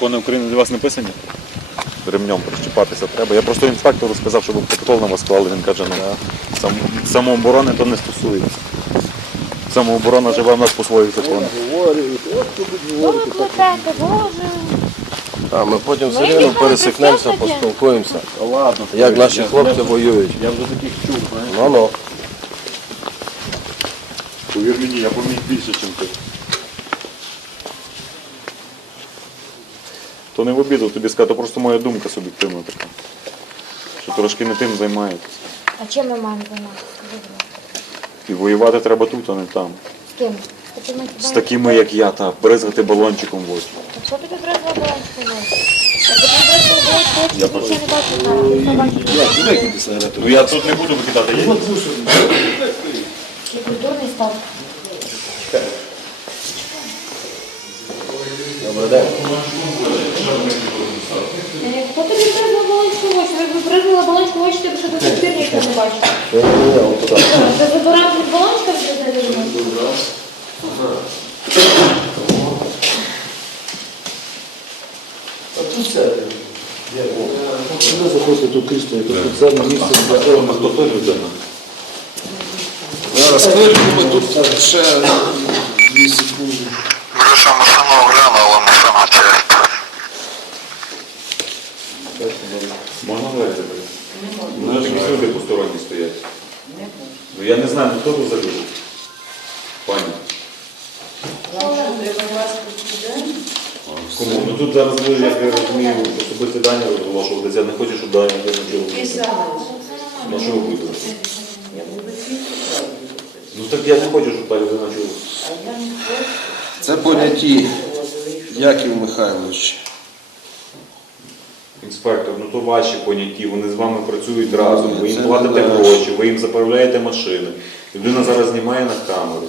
закони України для вас написані? Ремнем прищепатися треба. Я просто інспектору сказав, щоб протокол на вас склали. Він каже, ну сам, самооборони то не стосується. Самооборона живе в нас по своїх законах. Що ви плетете, Боже? А ми потім все Ми рівно поспілкуємося. Ладно, Як наші хлопці воюють. Я вже таких чув, знаєш. Ну ну. Повір мені, я поміг більше, ніж ти. То не в обіду тобі сказати, то просто моя думка суб'єктивна така. Що трошки не тим займаєтесь. А чим ми маємо займатися? Скажи, будь ласка. І воювати треба тут, а не там. З ким? З такими, З такими, як я, та бризгати балончиком в очі. Так що тобі балончика в очі, Я ти нічого не бачиш зараз. Ти бачиш, Ну я тут не буду викидати. Я... Чи культурний став? Добрий день. Хто тобі бризла балончика очі? Якби бризла балончика в очі, б ще до сих пір? Ви? Зараз хвилину, тут ще дві секунди. Бреша машину оглянула машину часть. Можна говорити? У мене такі люди посторонні стоять. Ну я не знаю, ну хто тут за? Пані. Кому? Ну тут зараз ви, як я розумію, особисті дані розголошувалися. Я не хочу, щоб дані не чули. На що ви будете? Ну так я не хочу, щоб та людина чула. Це поняті Яків Михайлович. Інспектор, ну то ваші поняті, вони з вами працюють разом, ви їм платите гроші, ви їм заправляєте машини. Людина зараз знімає на камеру.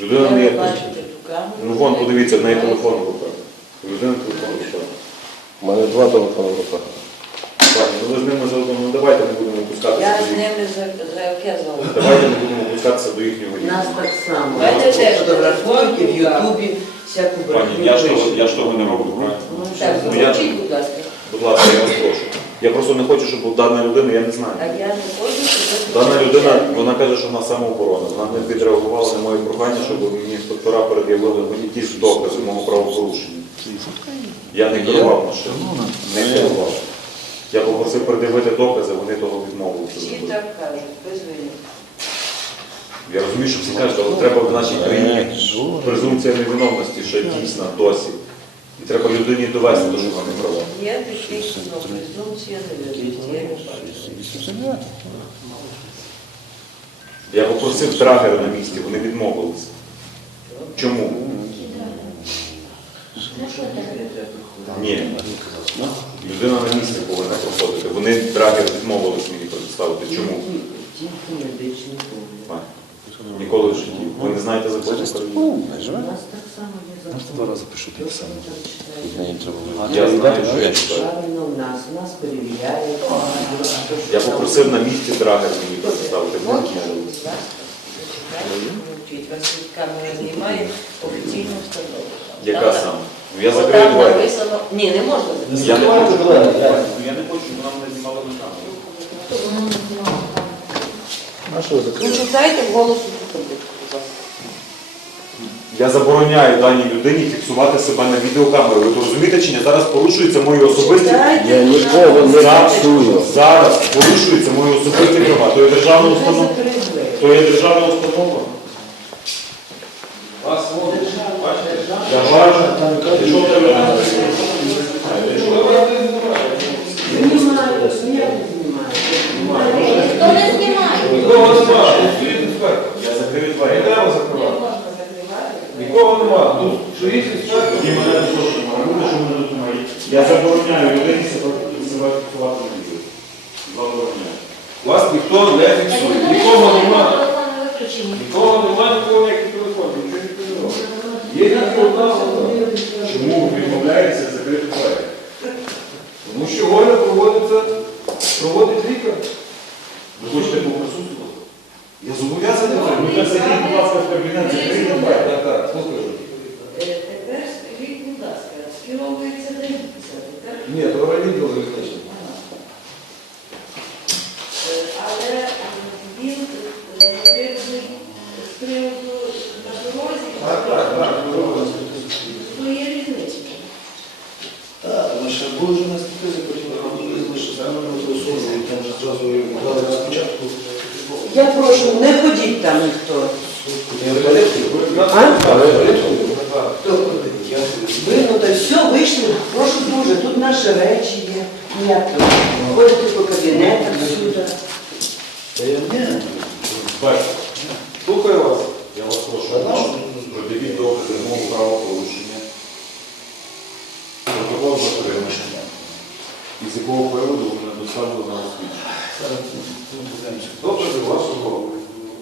Людина не є. Ну вон, подивіться, в неї телефон в руках. Людина телефон в руках. У мене два телефони в руках. Так, ну ви з ними заодно, ну давайте не будемо Я опускатися з до їх. ними за- зав'язувала. Давайте не будемо опускатися до їхнього рівня. Нас так само. Бачите, теж фотографують в Ютубі всяку Пані, я ж того, я ж того не роблю, правильно? Ну, так, Ну, я- будь ласка. Будь ласка, я вас прошу. Я просто не хочу, щоб дана людина, я не знаю. Так я не хочу, щоб ви Дана людина, вона каже, що вона самооборона. Вона не відреагувала на моє прохання, щоб мені інспектора перед'явили мені ті ж докази мого правопорушення. Я не керував машиною. Не керував. Я попросив пред'явити докази, вони того відмовилися Всі так кажуть, без вини. Я розумію, що всі кажуть, але треба в нашій країні презумпція невиновності ще дійсна досі. І треба людині довести, до що вона не права. Є такий презумпція невинності, я бачу. Я попросив драгера на місці, вони відмовилися. Чому? Ні. Людина на місці повинна проходити. Вони драгер відмовились мені предоставити. Чому? Тільки. Пані? Ніколи в житті. Ви не знаєте закону України? У нас так само є закон. Два рази пишу так само. Мені треба Я знаю, що я читаю. Правильно в нас, нас перевіряють. Я попросив на місці драгер мені тут камера знімає, офіційно встановлено. Яка саме? Ну, Я закрию двері. ні, не можна записати. Я не хочу, щоб вона- я не хочу, щоб вона мене знімала на камеру. А що ви Ну, закрили? читайте голос у будь ласка. Я забороняю даній людині фіксувати себе на відеокамеру. Ви то розумієте чи ні? Зараз порушуються мої особисті. Читайте, Я нікого не Зараз, фіксую. зараз порушуються мої особисті права. То є державна установа. То є державна установа. Я бачу. Ти що в тебе? Знімаю, я не знімаю. Ніхто не знімає. Я закрию двері. Не можна закривати. Нікого нема. Тут що є інспектор? Тоді мене не слухають. Рахуйте, що мене тут немає. Я забороняю людині себе фіксувати на відео. Забороняю. Вас ніхто не фіксує. Нікого нема. Нікого нема, нікого ніяких телефонів. Нічого ніхто не робить. Є тільки одна особа. Чому ви відмовляєтеся закрити двері? Тому що воля проводиться Проводить лікар. Ви хочете поприсутствувати? Я зобов'язаний. Ну, так сидіть, будь ласка, в кабінеті, прийдемо. Так, так, слухаю. Е, Тепер скажіть, будь ласка, скеровується до лікця, так? Ні, то райвідділ визначено. Е, Але е, він е, потрібний з приводу на дорозі, Так, так, так. то є різниця. Так, тому що були вже наступили, потім робили, що саме на службу, і там вже зразу дали спочатку. Я прошу, не ходіть там ніхто. Я порядку. А? Але порядку. Хто ходить? Ви, ну то все, вийшли. Прошу дуже, тут наші речі є. Ніяк там. Ходите по кабінетах всюди. Та я не. Бачите, Слухаю вас. я вас прошу, придивіть докази мого правопорушення. Протокол затримання. І з якого приводу ви мене доставили на. Зараз. Докази вашого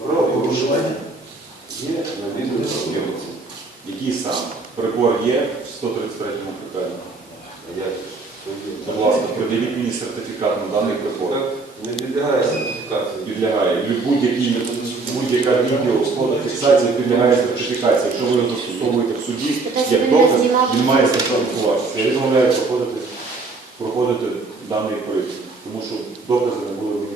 правопорушення є на відеозйомці. Який саме? Прибор є в 133 КП. А як? Що є? Будь ласка, придивіть мені сертифікат на даний прибор. Не підлягає сертифікації. Підлягає. Будь-який, будь-яка відео фотофіксація підлягає сертифікації. Якщо ви його застосовуєте в суді, як доказ, він має сертифікуватися. Я відмовляю проходити, проходити даний прийом, тому що докази не були мені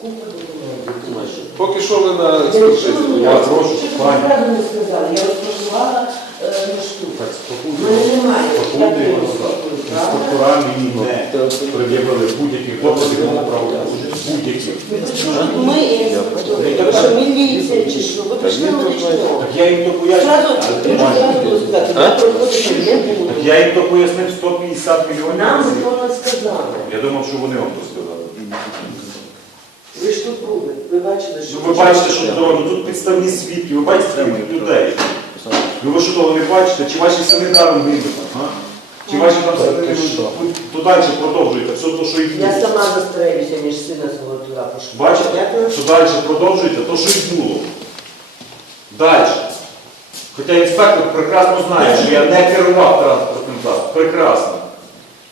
купа документів. Поки що ви на Я. Я прошу, пані. Не розпочувала е, на штуку. Так, У спокійно. мене немає. Прийду. назад. Правда? Інспектора мені не пред'явили будь-яких доказів мого правопорушення. Будь-яких. Ми, тому що міліція чи що, ви прийшли медичного. Так я їм то пояснив. Зразу, треба зразу було сказати, я проходити не буду. Так я їм то пояснив 150 мільйонів Нам разів. не сказали. Я думав, що вони вам то сказали. Ви ж тут були, ви бачили, що... Ну, ви бачите, що дорога, ну тут підставні свідки, ви бачите людей. Ну ви що того не бачите? Чи ваші сини даром гинуть? а? Чи ваші там сини гинуть? То далі продовжуєте, все то, що і Я сама застрелюся, ніж сина свого туди пошлю. Бачите, Дякую. що далі продовжуєте, то, що і було. Далі. Хоча інспектор прекрасно знає, що я не керував транспортним засобом. Прекрасно.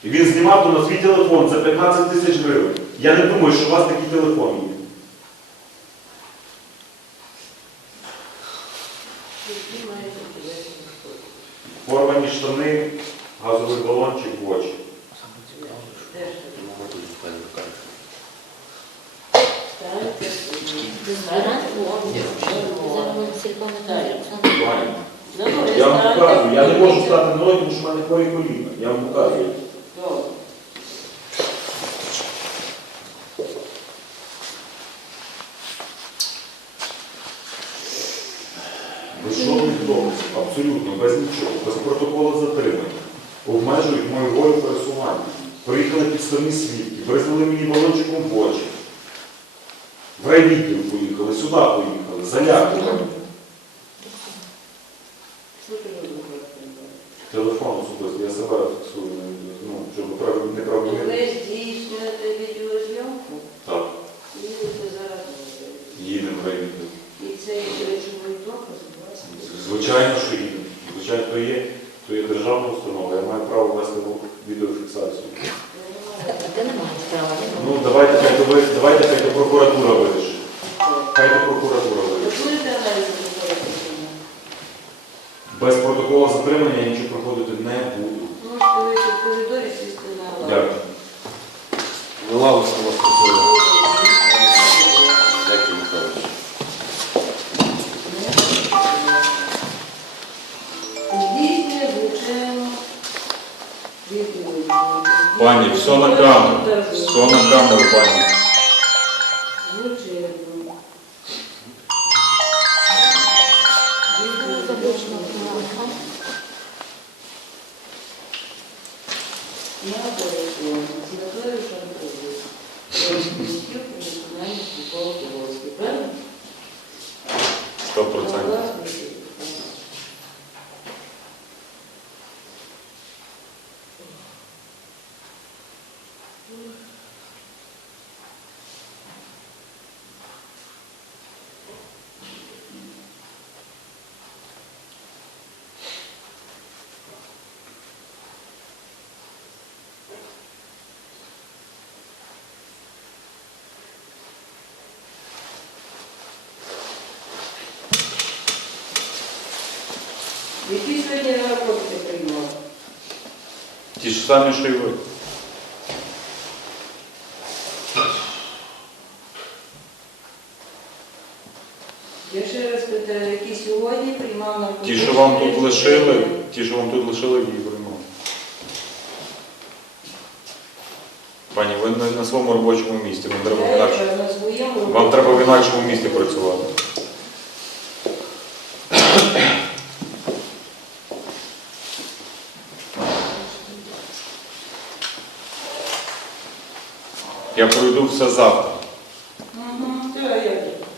І він знімав то на свій телефон за 15 тисяч гривень. Я не думаю, що у вас такий телефон є. Порвані штани, газовий балончик в очі. Я вам показую, я не можу стати ноги, тому що в мене хворі коліна. Я вам показую. Без жодних доказів, абсолютно, без нічого, без протоколу затримання. Обмежують мою волю пересування. Приїхали підставні свідки, вризнали мені балончиком в очі. В райвідділ поїхали, сюди поїхали, залякували. Телефон особисто, я себе фіксую, ну, щоб прав- неправомірно. Ви здійснюєте відеозйомку, Так, їдете зараз. на відео. їдемо в райвідділ. І цей речовий доказ у вас буде. Звичайно, що їдемо. Звичайно, то є, то є державна установа, я маю право вести відеофіксацію. Ти не маєш права. Ну, давайте хай то ви, давайте хай то прокуратура вирішить. Хай то прокуратура вирішить. будете аналіз проходити? Без протоколу затримання я нічого проходити не буду. Можете вийти в коридорі, сісти на лаву. Дякую. У вас працює. Дякую, Михайлович. Здійснює звичайно відеозйомку. Пані, все на камеру. Все на камеру, пані. Звичайно. Ж що й ви. Я ще раз питаю, які сьогодні приймав на Ті, що вам тут лишили, ті, що вам тут лишили, її приймали. Пані, ви на своєму робочому місці, вам треба в інакше. На своєму Вам треба в інакшому місці працювати. Я пройду все завтра.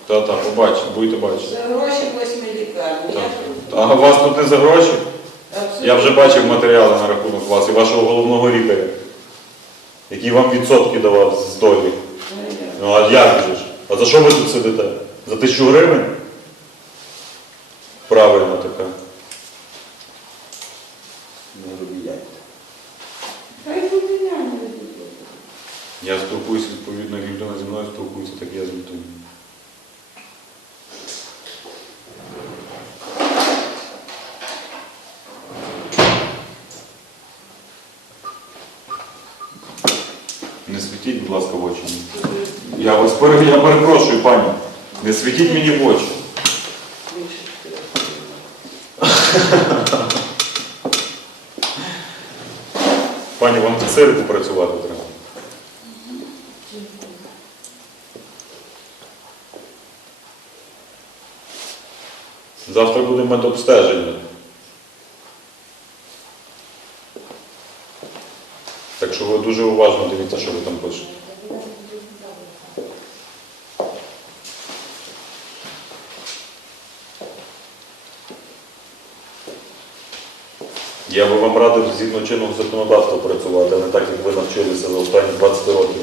Та, та, побачимо, будете бачити. За гроші восьми лікарні. Так. Я А вас тут не за гроші? абсолютно- Я вже бачив матеріали на рахунок вас і вашого головного лікаря, який вам відсотки давав з долі. Ну а як же ж? А за що ви тут сидите? За тисячу гривень? Правильно така. Не робіть. Хай буде я не буду. Я спілкуюся відповідно, як людина зі мною спілкується, так я з людиною. Не світіть, будь ласка, в очі. мені. Я вас пере- я перепрошую, пані. Не світіть мені в очі. Пані, вам цирку працювати треба. Завтра буде медобстеження. Так що ви дуже уважно дивіться, що ви там пишете. Я би вам радив згідно чинного законодавства працювати, а не так, як ви навчилися за останні 20 років.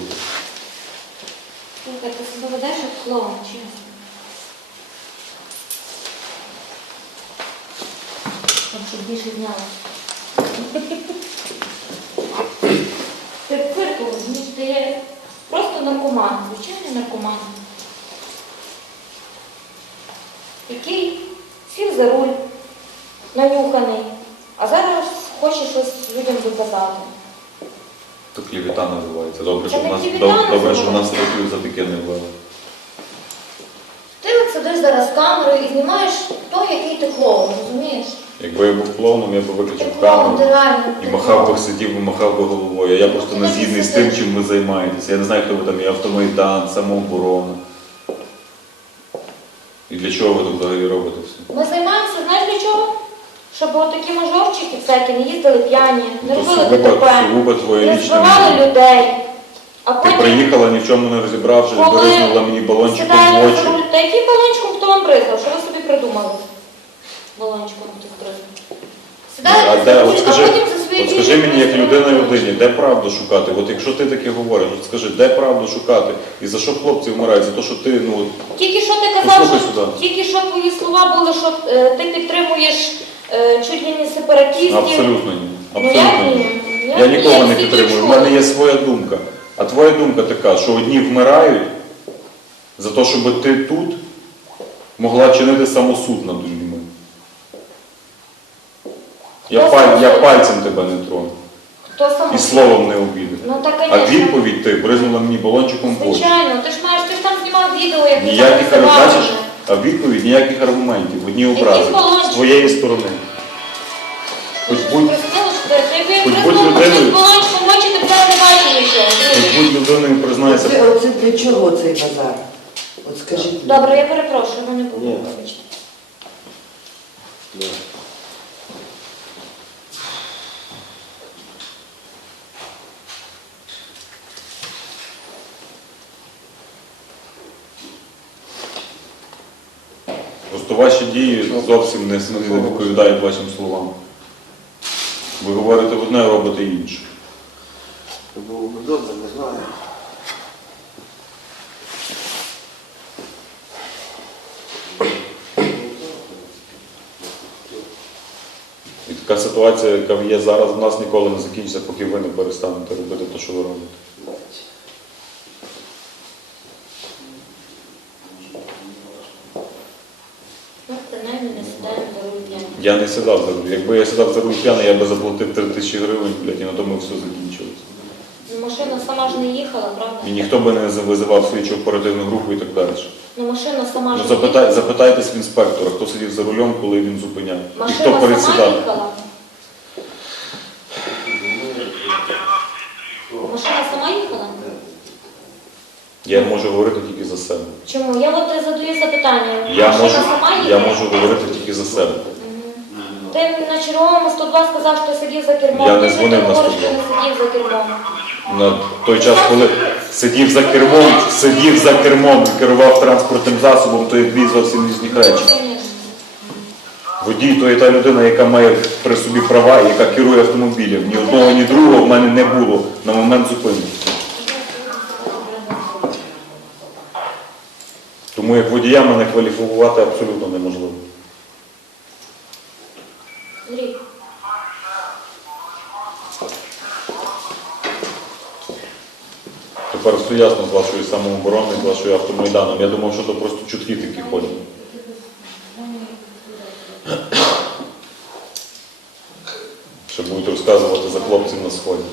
Ти себе ведеш як клоун, чесно. Там щоб більше зняло. Розумієш, ти є просто наркоман, звичайний наркоман. Який сів за руль, нанюханий, хоче щось людям доказати. То клівета називається. Добре, Це що в не нас клівета доб- добре, що в нас років за таке не було. Ти от сидиш зараз з камерою і знімаєш той, який ти клоун, розумієш? Якби я був клоуном, я б Ти виключив клоун, ти камеру реально. і ти махав клоун. би сидів, би махав би головою. Я просто не згідний з тим, чим ви займаєтеся. Я не знаю, хто ви там є автомайдан, самооборона. І для чого ви тут взагалі робите все? Ми займаємося, знаєш для чого? Щоб отакі мажорчики всякі не їздили п'яні, не робили ДТП, не збивали людей. А Ти потім, приїхала, ні в чому не розібравшись, коли бризнула мені балончиком в за очі. руль, та який балончиком хто вам бризав? Що ви собі придумали? Балончиком хто бризав. А Сідаємо де, руль, от а потім за свої от скажи мені, як людина людині, де правду шукати? От якщо ти таке говориш, от скажи, де правду шукати? І за що хлопці вмирають? За те, що ти, ну, Тільки що ти казав, Послухай що сюди. тільки що твої слова були, що е, ти підтримуєш чуть ли не сепаратистів. абсолютно ні. Ну, я Абсолютно ні. ні. Я нікого не підтримую. У мене є своя думка. А твоя думка така, що одні вмирають за те, щоб ти тут могла чинити самосуд над людьми. Я, паль, я пальцем тебе не трону. І словом не обідав. Ну А відповідь ти бризнула мені балончиком в очі. Звичайно, ти ж маєш, ти ж там знімав відео, як Ніяких бачиш, а відповідь ніяких аргументів, одні образи твоєї сторони. Хоч будь, хоч будь людиною. хоч будь людиною, признайся. Оце, оце для чого цей базар? От скажіть. мені. Добре, я перепрошую, мене було, Ні. вибачте. Ваші дії зовсім не, відповідають вашим словам. Ви говорите одне, а робите інше. Це було б добре, не знаю. І така ситуація, яка є зараз, в нас ніколи не закінчиться, поки ви не перестанете робити те, що ви робите. Ну, принаймні не сідаємо за руль п'яні. Я не сідав за руль. Якби я сідав за руль п'яний, я би заплатив 3 тисячі гривень, блядь, і на тому все закінчилось. Ну, машина сама ж не їхала, правда? І ніхто би не визивав слідчу оперативну групу і так далі. Ну, машина сама ж Ну, не запитай, запитайтесь в інспектора, хто сидів за рулем, коли він зупиняв. І хто Машина сама пересідав. їхала. Машина сама їхала? Я можу говорити тільки за себе. Чому? Я от задаю запитання. Я Машина можу, сама їхала? я можу говорити тільки за себе. Ти на червоному 102 сказав, що сидів за кермом. Я не Ти дзвонив на говориш, 102. не сидів за кермом. На той час, коли сидів за кермом, сидів за кермом і керував транспортним засобом, то є дві зовсім різні речі. Звісно. Водій то є та людина, яка має при собі права і яка керує автомобілем. Ні одного, ні другого в мене не було на момент зупинки. Тому як водія мене кваліфікувати абсолютно неможливо. Тепер все ясно з вашою самообороною, з вашою автомайданом. Я думав, що то просто чутки такі ходять. Що будуть розказувати за хлопців на сході.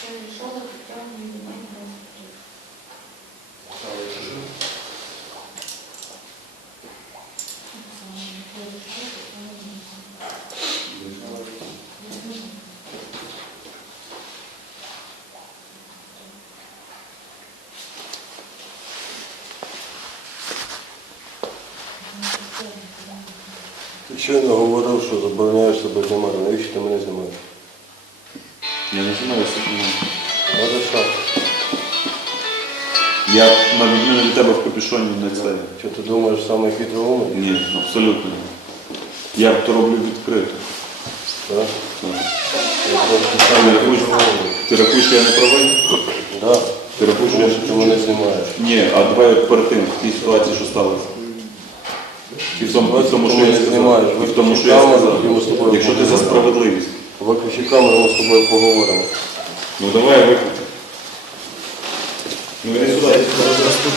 Ти щойно говорив, що забороняєш себе знімати. Навіщо ти мене знімаєш? Я не знаю, що А за що? Я на відміну від тебе в капюшоні не це. Що ти думаєш саме хитроумний? Ні, абсолютно. ні. Я то роблю відкрито. Так? Ти рахуєш, ти рахуєш, що я не правий? Да. Ти рахуєш, що я Тому що ти мене знімаєш. Ні, а давай перед тим, в тій ситуації, що сталося. І в тому, в тому, що я сказав. І в тому, що я сказав. і Якщо ти за справедливість. Виключи камеру, ми з тобою поговоримо. Ну давай виключи. Ну іди сюди.